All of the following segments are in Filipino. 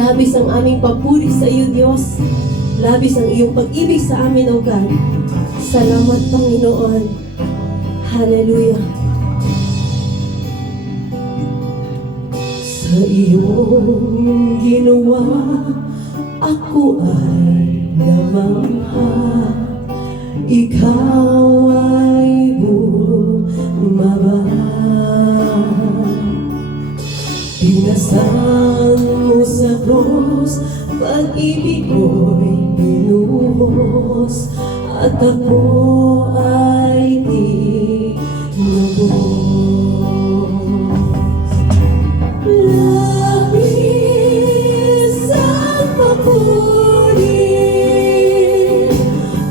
Labis ang aming papuri sa iyo, Diyos. Labis ang iyong pag-ibig sa amin, O God. Salamat, Panginoon. Hallelujah. Sa iyong ginawa, ako ay namangha. Ikaw ay bumaba. Pinasan mo sa krus, pag-ibig ko'y binuhos, at ako ay tinubos. Labis ang papuri,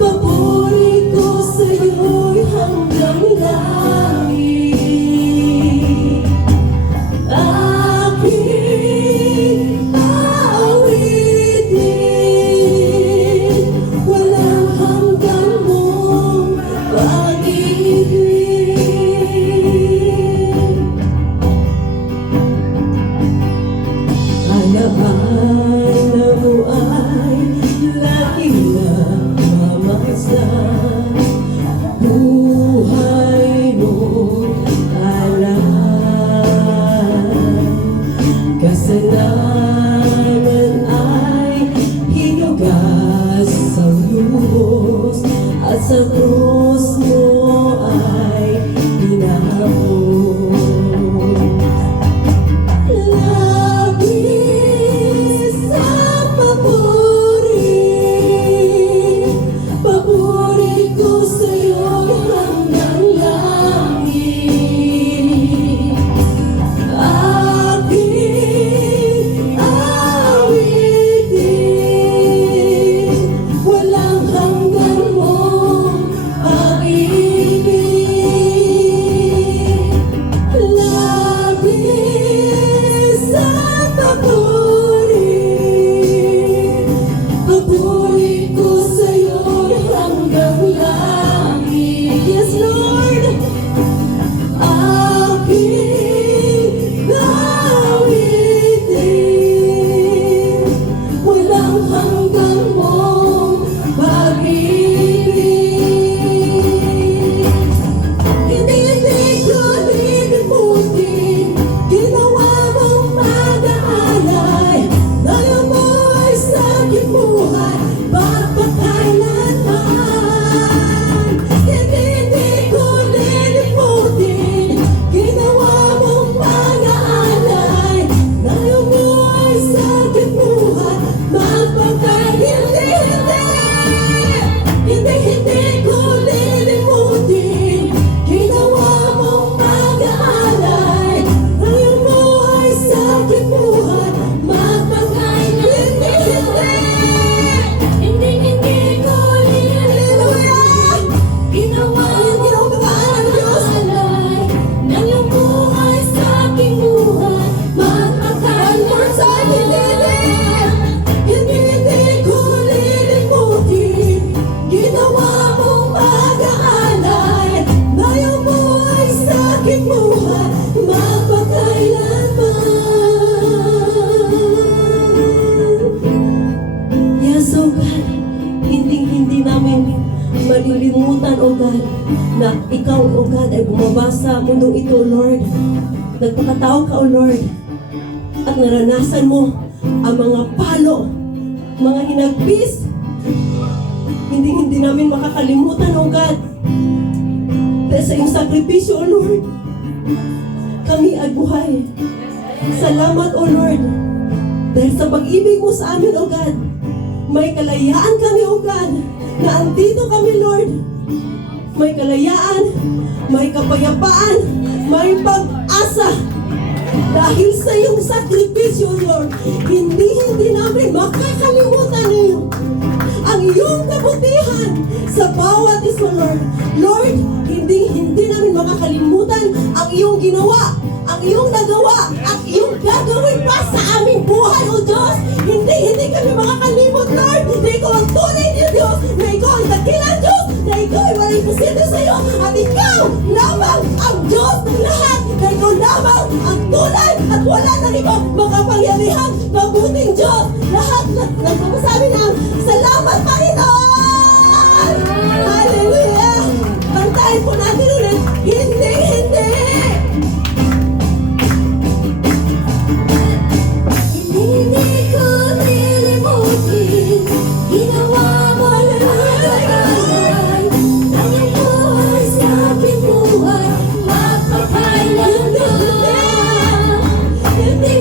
papuri ko sa'yo'y hanggang langit. Aking awitin, walang hanggan mong pag-ibig. Alaala mo ay laging nagmamahal. Buhay mo alam. Kasalanan ay hinugas sa lubos, at sa krus mo ay pinahapos. Labis ang papuri, papuri ko sa'yo'y hanggang langit. Aking awitin, walang hanggan mong pag-ibig. Labis ang papuri, papuri ko sa'yo'y hanggang langit. Yes, Lord! Aking awitin, walang hanggan mong pag-ibig. Hindi ko lilimutin, ginawa mong mag-aalay. Dahil mo ay sa aking buhay, magpakailanman. Hindi ko lilimutin, ginawa mong mag-aalay. Dahil mo ay sa aking buhay, hindi ko lilimutin, ginawa mong mag-aalay. Dahil mo ay sa aking buhay, hindi ko lilimutin, ginawa mong mag-aalay. Dahil mo ay sa aking buhay, hindi ko lilimutin, ginawa mong mag-aalay. Dahil mo ay sa aking buhay, magpakailanman. Yes, O God, hindi namin malilimutan, O God, na Ikaw, O God, ay bumaba sa mundo ito, Lord. Nagpakatao ka, O Lord, at naranasan mo ang mga palo, mga hinagpis. Hindi namin makakalimutan, O God. Dahil sa iyong sakripisyo, O Lord, kami ay buhay. Salamat, O Lord. Dahil sa pag-ibig mo sa amin, O God, may kalayaan kami, O God, na andito kami, Lord. May kalayaan, may kapayapaan, may pag-asa. Dahil sa iyong sakripisyo, Lord, hindi namin makakalimutan ang iyong kabutihan sa bawat isa, Lord. Lord, hindi namin makakalimutan ang iyong ginawa, ang iyong nagawa, at iyong gagawin pa sa aming buhay, O Diyos. Hindi kami makakalimot, Lord. Na ikaw ang tunay niyo, Diyos. Na ikaw ang dakilang Diyos. Na ikaw ay walang posible sa iyo. At ikaw lamang ang Diyos ng lahat. Na ikaw lamang ang tunay at wala na ibang makapangyarihan. Mabuting Diyos. Nagpapasabi na, salamat Panginoon! Hallelujah! Kantahin po natin ulit, hindi, hindi! Hindi ko nilimutin, ginawa mo lahat ng iyong buhay sa aking buhay, magpakailanman. Hindi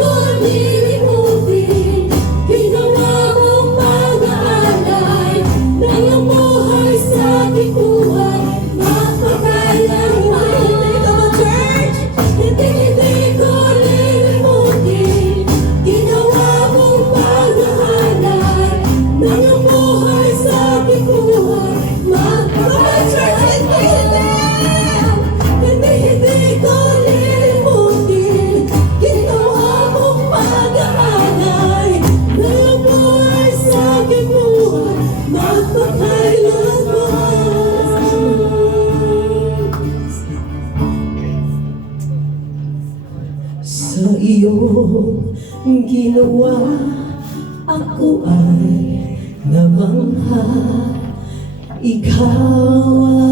ko nilimutin, ginawa mong mga alay ng iyong buhay sa aking buhay, magpakailanman. Hindi ko lilimutin, ginawa mong paghahalay ng iyong buhay sa aking buhay, magpapagalitan. Hindi ko lilimutin, ginawa mong paghahalay ng iyong buhay sa aking buhay, magpakailanman. Sa iyong ginawa, ako ay namangha. Ikaw